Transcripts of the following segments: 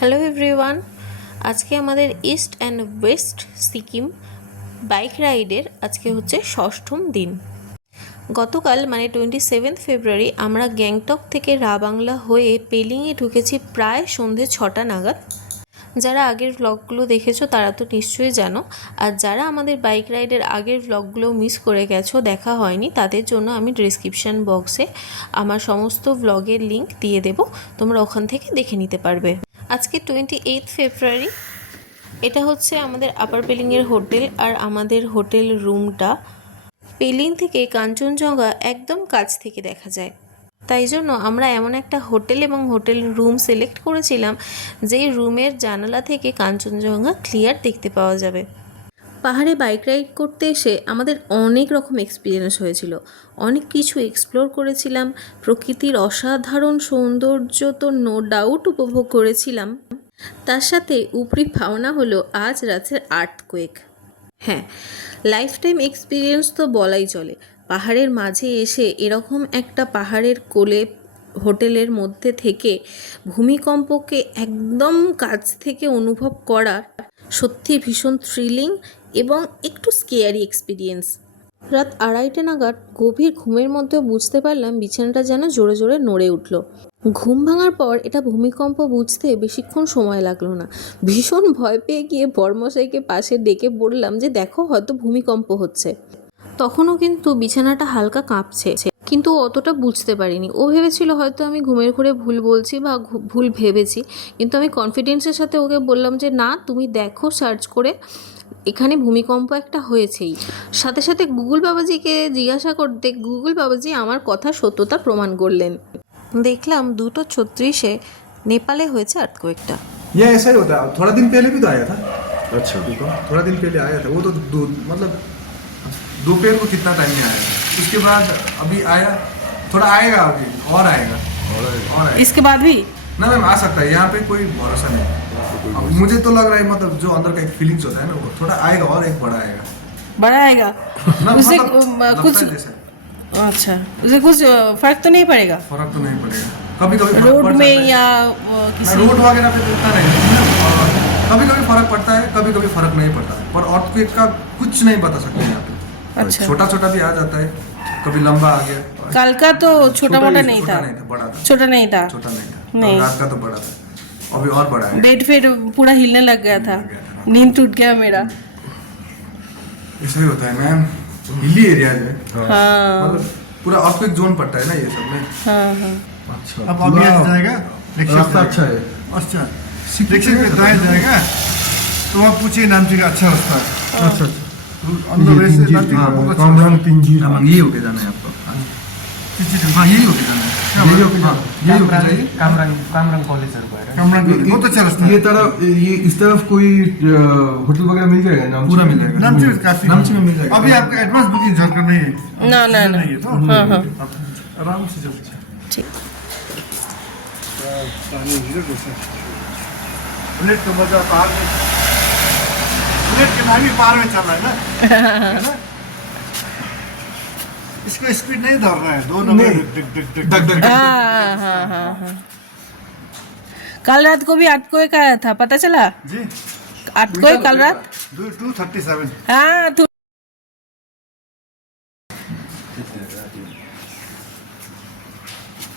Hello everyone, আজকে আমাদের east and West Sikkim bike রাইডের আজকে হচ্ছে ষষ্ঠম দিন। গতকাল মানে 27 ফেব্রুয়ারি আমরা গ্যাংটক থেকে রাবাংলা হয়ে পেলিংয়ে ঢুকেছি প্রায় সন্ধে 6টা নাগাদ। যারা আগের ভ্লগগুলো দেখেছো তারা তো নিশ্চয়ই জানো, আর যারা আমাদের বাইক রাইডের আগের ভ্লগগুলো মিস করে গেছো, দেখা হয়নি, তাদের জন্য আমি ডিসক্রিপশান বক্সে আমার সমস্ত ভ্লগের লিঙ্ক দিয়ে দেবো, তোমরা ওখান থেকে দেখে নিতে পারবে। আজকে 28 ফেব্রুয়ারি, এটা হচ্ছে আমাদের আপার পেলিংয়ের হোটেল, আর আমাদের হোটেল রুমটা পেলিং থেকে কাঞ্চনজঙ্ঘা একদম কাছ থেকে দেখা যায়। তাই জন্য আমরা এমন একটা হোটেল এবং হোটেল রুম সিলেক্ট করেছিলাম যেই রুমের জানালা থেকে কাঞ্চনজঙ্ঘা ক্লিয়ার দেখতে পাওয়া যাবে। পাহাড়ে বাইক রাইড করতে এসে আমাদের অনেক রকম এক্সপিরিয়েন্স হয়েছিল, অনেক কিছু এক্সপ্লোর করেছিলাম, প্রকৃতির অসাধারণ সৌন্দর্য তো নো ডাউট উপভোগ করেছিলাম। তার সাথে উপরি পাওনা হলো আজ রাতের আর্থকোয়েক। হ্যাঁ, লাইফ টাইম এক্সপিরিয়েন্স তো বলাই চলে। পাহাড়ের মাঝে এসে এরকম একটা পাহাড়ের কোলে হোটেলের মধ্যে থেকে ভূমিকম্পকে একদম কাছ থেকে অনুভব করা সত্যি ভীষণ থ্রিলিং এবং একটু স্কেয়ারি এক্সপিরিয়েন্স। রাত 2:30 নাগাদ গভীর ঘুমের মধ্যে বুঝতে পারলাম বিছানাটা যেন জোরে জোরে নড়ে উঠল। ঘুম ভাঙার পর এটা ভূমিকম্প বুঝতে বেশিক্ষণ সময় লাগলো না। ভীষণ ভয় পেয়ে গিয়ে বর্মশাইকে পাশে ডেকে বললাম যে দেখো, হয়তো ভূমিকম্প হচ্ছে। তখনও কিন্তু বিছানাটা হালকা কাঁপছে, কিন্তু অতটা বুঝতে পারিনি। ও ভেবেছিল হয়তো আমি ঘুমের ঘোরে ভুল বলছি বা ভুল ভেবেছি, কিন্তু আমি কনফিডেন্সের সাথে ওকে বললাম যে না, তুমি দেখো সার্চ করে, এখানে ভূমিকম্প একটা হয়েছেই। সাথে সাথে গুগল বাবাজিকে জিজ্ঞাসা করতে গুগল বাবাজি আমার কথা সত্যতা প্রমাণ করলেন। দেখলাম 2:36 नेपाले হয়েছে আর্থকোয়েকটা। ये ऐसा ही होता है। थोड़ा दिन पहले भी तो आया था। अच्छा ठीक है, थोड़ा दिन पहले आया था वो तो मतलब दोपहर को कितना टाइम में आया था। उसके बाद अभी आया, थोड़ा आएगा अभी और आएगा और आएगा। इसके बाद भी ना मैम आ सकता है, यहाँ पे कोई भरोसा नहीं। मुझे तो लग रहा है मतलब जो अंदर का एक फीलिंग्स होता है ना, वो थोड़ा आएगा और एक बड़ा आएगा। बड़ा आएगा ना, उससे मतलब कुछ लगता है जैसे। अच्छा, उससे कुछ फर्क तो नहीं पड़ेगा फर्क तो नहीं पड़ेगा, कभी कभी रोड में या किसी रोड वगैरह पे तो उतना नहीं। कभी कभी फर्क पड़ता है, कभी कभी फर्क नहीं पड़ता। पर अर्थक्वेक का कुछ नहीं बता सकते यहाँ पे। अच्छा, छोटा छोटा भी आ जाता है, कभी लंबा आ गया। कल का तो छोटा मोटा नहीं था, बड़ा था। छोटा नहीं था, छोटा नहीं था, नहीं। रात का तो बड़ा था, अभी और बड़ा है। बेड फिर पूरा हिलने लग गया था, नींद टूट गया मेरा। ऐसा ही होता है मैम, हिली एरिया है। हाँ मतलब पूरा अर्थक्वेक जोन पड़ता है ना ये सब में। हाँ हाँ अच्छा अब अभी आ जाएगा, रास्ता अच्छा है। अच्छा रिक्शे पे दाएं जाएगा तो वहाँ पूछिए नामची का अच्छा रास्ता है। अच्छा अंदर वैसे नामची का बहुत अच्छा कामरांग पिंजीर यही होके जाना है आपको। हाँ यही होके जाना है, यही होके जाना है। यही होके जाइए। कामरांग बहुत अच्छा रास्ता है। ये तरफ ये इस तरफ कोई होटल वगैरह मिल जाएगा नाम पूरा मिल जाएगा। नामची में काफी नामची में मिल जाएगा। अभी आपका एडवांस बुकिंग दरकार नहीं है। ना ना ना, नहीं है तो हाँ हाँ आप आराम से चल सकते ठीक। बुलेट का मजा पहाड़ में, बुलेट के नाम ही पहाड़ में चल रहा है ना, है ना? इसको स्पीड नहीं धरना है, 2 नंबर डग डग हाँ हाँ हाँ हाँ। कल रात को भी अर्थक्वेक आया था, पता चला? जी अर्थक्वेक कल रात, 237 हाँ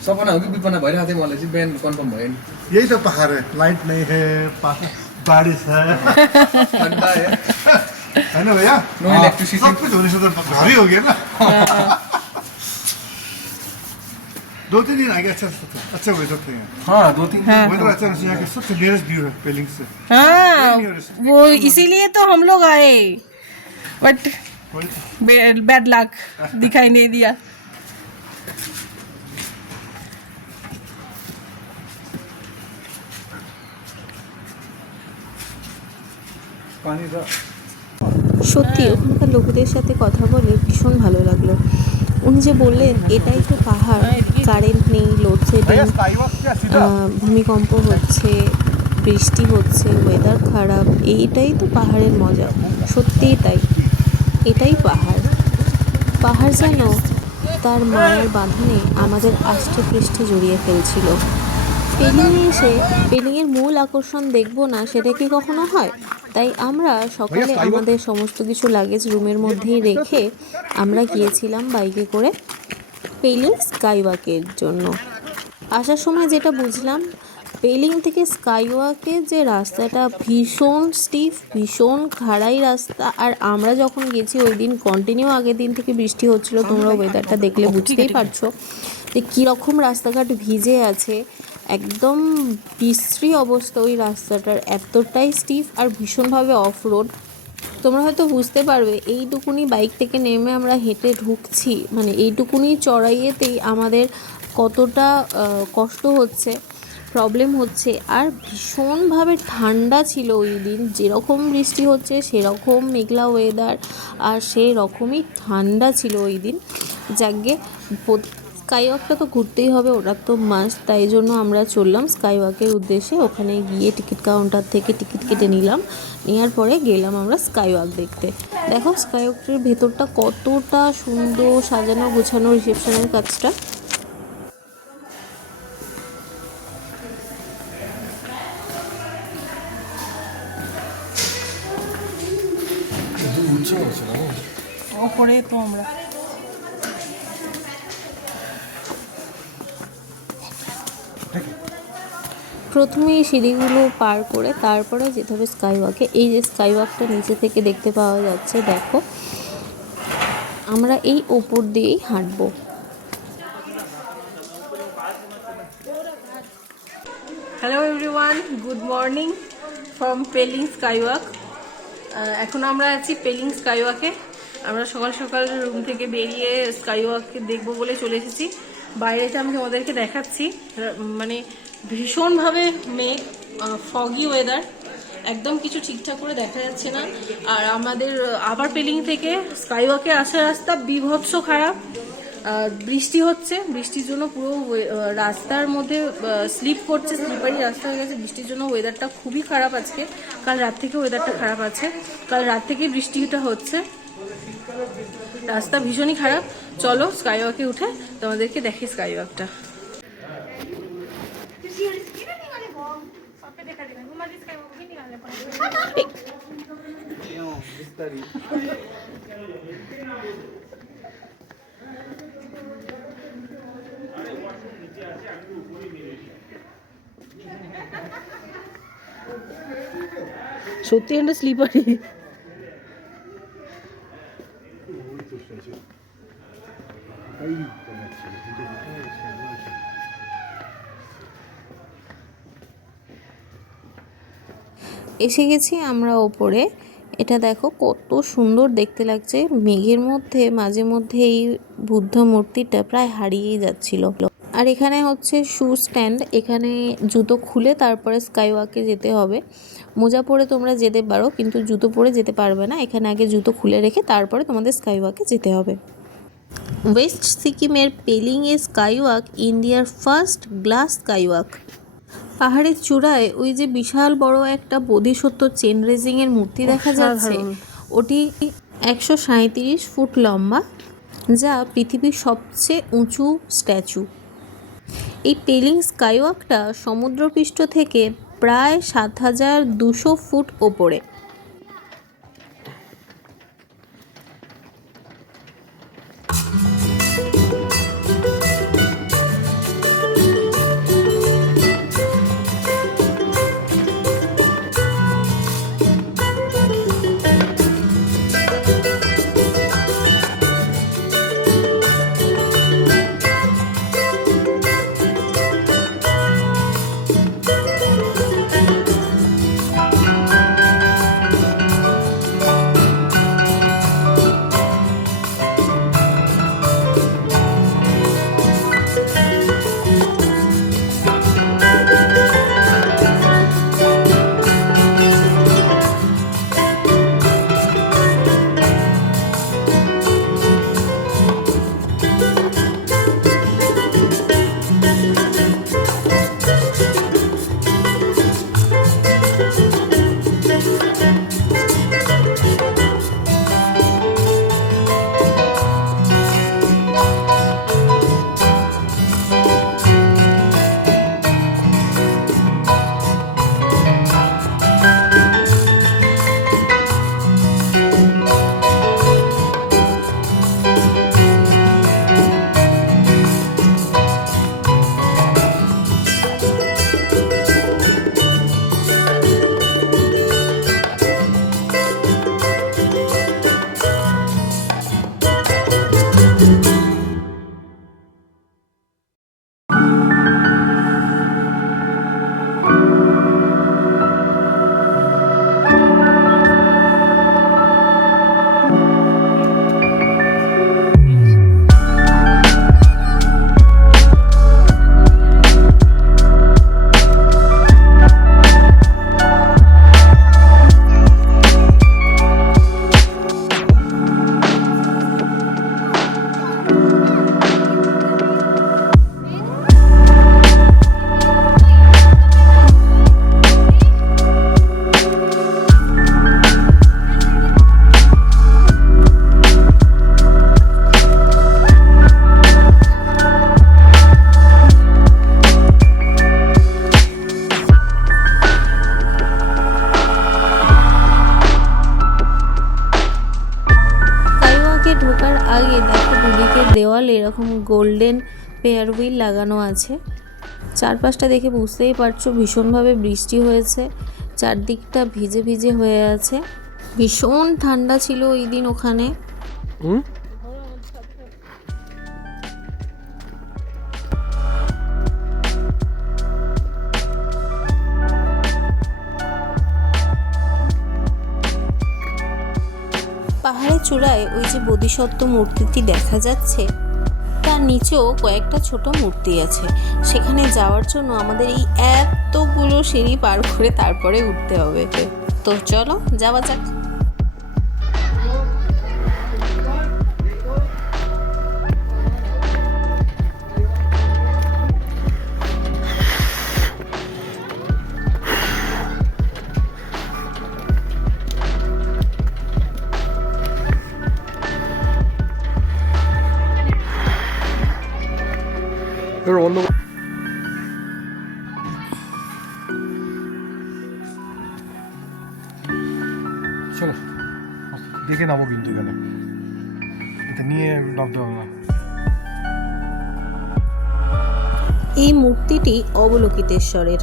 सपना हो कि विपना भइरहेको थियो मलाई चाहिँ बिहान कन्फर्म भयो नि यही तो पहाड़ है, लाइट नहीं है, बारिश है ठन्डा है है ना भैया? नो इलेक्ट्रिसिटी सब कुछ होने से तो घर ही हो गया ना। 2-3 दिन आगे अच्छा वेदर थे यहाँ, हाँ 2-3 वेदर अच्छा है। यहाँ के सबसे नियरेस्ट व्यू है पेलिंग से। हाँ, वो इसीलिए तो हम लोग आए, बट वही तो। बैड लक दिखाई नहीं दिया। पानी का সত্যি ওখানকার লোকেদের সাথে কথা বলে ভীষণ ভালো লাগলো। উনি যে বললেন এটাই তো পাহাড়, কারেন্ট নেই, লোডশেডিং, ভূমিকম্প হচ্ছে, বৃষ্টি হচ্ছে, ওয়েদার খারাপ, এইটাই তো পাহাড়ের মজা। সত্যিই তাই, এটাই পাহাড়। পাহাড় যেন তার মায়ের বাঁধনে আমাদের আষ্টে পৃষ্ঠে জড়িয়ে ফেলছিল। পেলিংয়ে এসে পেলিংয়ের মূল আকর্ষণ দেখবো না সেটা কি কখনো হয়? তাই আমরা সকালে আমাদের সমস্ত কিছু লাগেজ রুমের মধ্যেই রেখে আমরা গিয়েছিলাম বাইকে করে পেলিং স্কাইওয়াকের জন্য। আসার সময় যেটা বুঝলাম, পেলিং থেকে স্কাইওয়াকের যে রাস্তাটা ভীষণ স্টিফ, ভীষণ খাড়াই রাস্তা। আর আমরা যখন গেছি ওই দিন কন্টিনিউ আগের দিন থেকে বৃষ্টি হচ্ছিল, তোমরা ওয়েদারটা দেখলে বুঝতেই পারছো যে কীরকম রাস্তাঘাট ভিজে আছে, একদম বিশ্রী অবস্থা ওই রাস্তাটার, এতটাই স্টিফ আর ভীষণভাবে অফ রোড। তোমরা হয়তো বুঝতে পারবে এইটুকুনি বাইক থেকে নেমে আমরা হেঁটে ঢুকছি, মানে এইটুকুনি চড়াইয়েতেই আমাদের কতটা কষ্ট হচ্ছে, প্রবলেম হচ্ছে। আর ভীষণভাবে ঠান্ডা ছিল ওই দিন, যেরকম বৃষ্টি হচ্ছে সেরকম মেঘলা ওয়েদার আর সেই রকমই ঠান্ডা ছিল ওই দিন। যাকগে স্কাইওয়াকটা তো ঘুরতেই হবে, ওটা তো মাস্ট। তাই জন্য আমরা চললাম স্কাইওয়াকের উদ্দেশ্যে। ওখানে গিয়ে টিকিট কাউন্টার থেকে টিকিট কেটে নিলাম, নেওয়ার পরে গেলাম আমরা স্কাইওয়াক দেখতে। দেখো স্কাইওয়াকের ভেতরটা কতটা সুন্দর সাজানো গোছানো, রিসেপশনের কাজটা। ওপরে তো আমরা প্রথমে এই সিঁড়িগুলো পার করে তারপরে যেতে হবে স্কাইওয়াকে। এই যে স্কাইওয়াকটা নিচে থেকে দেখতে পাওয়া যাচ্ছে, দেখো আমরা এই ওপর দিয়েই হাঁটবো। Hello everyone, good morning from Pelling skywalk. এখন আমরা আছি পেলিং স্কাইওয়াকে। আমরা সকাল সকাল রুম থেকে বেরিয়ে স্কাইওয়াককে দেখবো বলে চলে এসেছি। বাইরেটা আমি তোমাদেরকে দেখাচ্ছি, মানে ভীষণভাবে মেঘ, ফগি ওয়েদার, একদম কিছু ঠিকঠাক করে দেখা যাচ্ছে না। আর আমাদের আবার পেলিং থেকে স্কাইওয়াকে আসার রাস্তা বিভৎস খারাপ, বৃষ্টি হচ্ছে, বৃষ্টির জন্য পুরো রাস্তার মধ্যে স্লিপ করছে, স্লিপারি রাস্তা হয়ে গেছে বৃষ্টির জন্য। ওয়েদারটা খুবই খারাপ আজকে, কাল রাত থেকে ওয়েদারটা খারাপ আছে, কাল রাত থেকে বৃষ্টিটা হচ্ছে, রাস্তা ভীষণই খারাপ। চলো স্কাইওয়াকে উঠে তোমাদেরকে দেখি স্কাইওয়াকটা। সত্যি একটা স্লিপারি। এসে গেছি আমরা ওপরে। এটা দেখো কত সুন্দর দেখতে লাগছে, মেঘের মধ্যে মাঝে মধ্যে এই বুদ্ধ মূর্তিটা প্রায় হারিয়েই যাচ্ছিল। আর এখানে হচ্ছে শু স্ট্যান্ড, এখানে জুতো খুলে তারপরে স্কাইওয়াকে যেতে হবে। মোজা পরে তোমরা যেতে পারো, কিন্তু জুতো পরে যেতে পারবে না। এখানে আগে জুতো খুলে রেখে তারপরে তোমাদের স্কাইওয়াকে যেতে হবে। ওয়েস্ট সিকিমের পেলিংয়ে স্কাইওয়াক ইন্ডিয়ার ফার্স্ট গ্লাস স্কাইওয়াক। পাহাড়ের চূড়ায় ওই যে বিশাল বড় একটা বোধিসত্ত্ব চেন রেজিংয়ের মূর্তি দেখা যাচ্ছে, ওটি 137 ফুট লম্বা, যা পৃথিবীর সবচেয়ে উঁচু স্ট্যাচু। এই পেলিং স্কাইওয়াকটা সমুদ্রপৃষ্ঠ থেকে প্রায় 7200 ফুট ওপরে। এরকম গোল্ডেন পেয়ার হুইল লাগানো আছে। চারপাশটা দেখে বুঝতেই পারছো ভীষণভাবে বৃষ্টি হয়েছে, চারদিকটা ভিজে ভিজে হয়ে আছে। ভীষণ ঠান্ডা ছিল ওই দিন ওখানে। পাহাড়ের চূড়ায় ওই যে বোধিসত্ত্ব মূর্তিটি দেখা যাচ্ছে, তার নিচেও কয়েকটা ছোট মূর্তি আছে। সেখানে যাওয়ার জন্য আমাদের এই এতগুলো সিঁড়ি পার করে তারপরে উঠতে হবে। তো চলো যাওয়া যাক। চলো দেখে নামো কিন্তু এখানে, এটা নিয়ে নামতে হবে না। এই মূর্তিটি অবলোকিতেশ্বরের,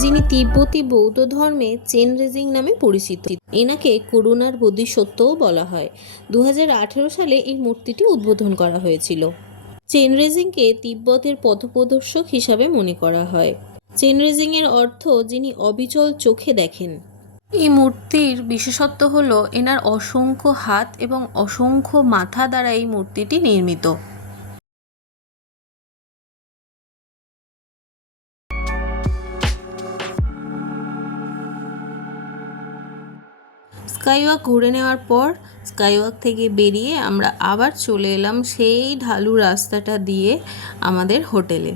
যিনি তিব্বতী বৌদ্ধ ধর্মে চেন রেজিং নামে পরিচিত। এনাকে করুণার বোধিসত্ত্বও বলা হয়। 2018 সালে এই মূর্তিটি উদ্বোধন করা হয়েছিল। চেন রেজিংকে তিব্বতের পথপ্রদর্শক হিসাবে মনে করা হয়। চেন রেজিং এর অর্থ যিনি অবিচল চোখে দেখেন। এই মূর্তির বিশেষত্ব হলো এনার অসংখ্য হাত এবং অসংখ্য মাথা দ্বারা এই মূর্তিটি নির্মিত। স্কাইওয়াক ঘুরে নেওয়ার পর স্কাইওয়াক থেকে বেরিয়ে আমরা আবার চলে এলাম সেই ঢালু রাস্তাটা দিয়ে আমাদের হোটেলে।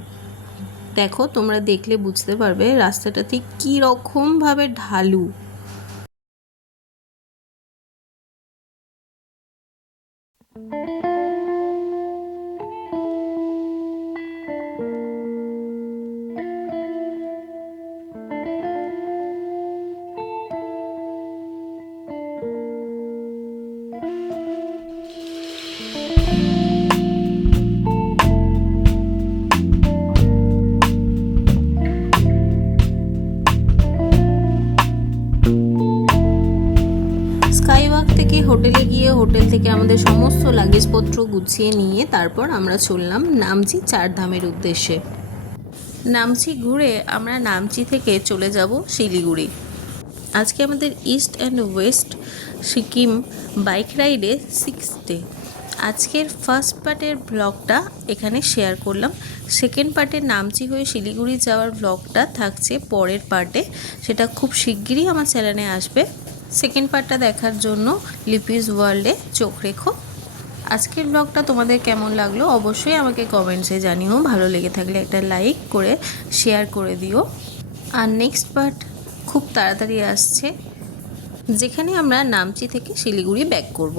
দেখো, তোমরা দেখলে বুঝতে পারবে রাস্তাটা ঠিক কী রকমভাবে ঢালু। স্কাইওয়াক থেকে হোটেলে গিয়ে হোটেল থেকে আমাদের সমস্ত লাগেজপত্র গুছিয়ে নিয়ে তারপর আমরা চললাম নামচি চারধামের উদ্দেশ্যে। নামচি ঘুরে আমরা নামচি থেকে চলে যাব শিলিগুড়ি। আজকে আমাদের east and West Sikkim bike রাইডে 6th ডে। আজকের ফার্স্ট পার্টের ব্লগটা এখানে শেয়ার করলাম। সেকেন্ড পার্টে নামচি হয়ে শিলিগুড়ি যাওয়ার ব্লগটা থাকছে পরের পার্টে, সেটা খুব শিগগিরই আমার চ্যানেলে আসবে। সেকেন্ড পার্টটা দেখার জন্য লিপিস ওয়ার্ল্ডে চোখ রেখো। আজকের ব্লগটা তোমাদের কেমন লাগলো অবশ্যই আমাকে কমেন্টসে জানিও। ভালো লেগে থাকলে একটা লাইক করে শেয়ার করে দিও। আর নেক্সট পার্ট খুব তাড়াতাড়ি আসছে, যেখানে আমরা নামচি থেকে শিলিগুড়ি ব্যাক করব।